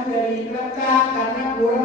dari kereta, karena kurang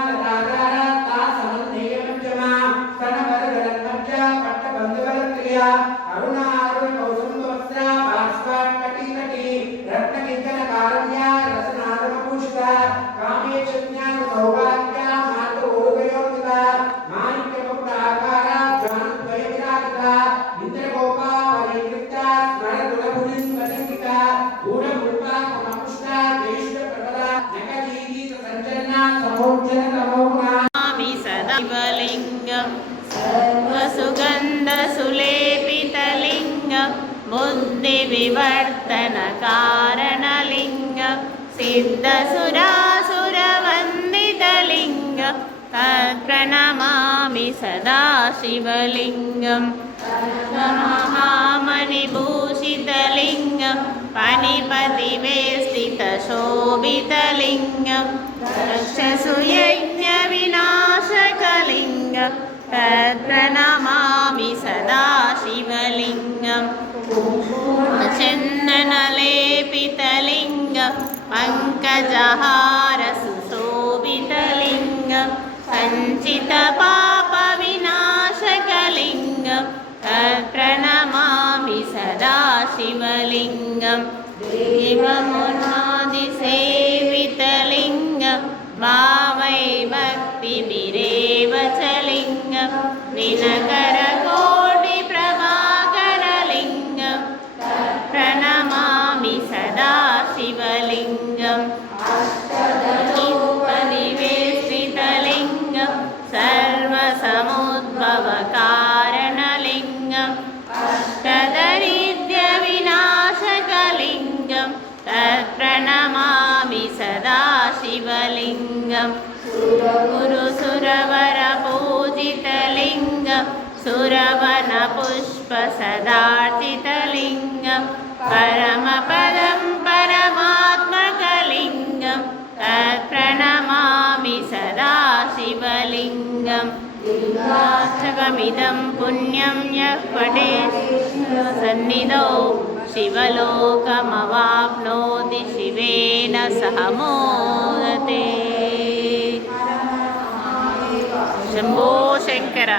감사합니다. सुलेपितलिङ्गं बुद्धिविवर्तनकारणलिङ्गं सिद्धसुरासुरवन्दितलिङ्गं कप्रणमामि सदाशिवलिङ्गं महामणिभूषितलिङ्गं पणिपतिवेष्टितशोभितलिङ्गं दर्शसुयज्ञविनाशकलिङ्ग सुयज्ञविनाशकलिङ्गं शिवलिङ्गं चन्दनलेपितलिङ्गं पङ्कजहारसुशोभितलिङ्गं सञ्चितपापविनाशकलिङ्गं प्रणमामि सदा शिवलिङ्गं वै भक्तिभिरेव च लिङ्गं शिवलिङ्गं गुरु सुरवरपूजितलिङ्गं सुरवनपुष्प सदार्तितलिङ्गं परमपदं परमात्मकलिङ्गं अप्रणमामि सदा शिवलिङ्गम् मातकमिदं पुण्यं यः पठे सन्निधौ शिवलोकमवाप्नो शिवेन सह मोदते शंभो शंकर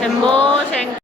शंभो शंकर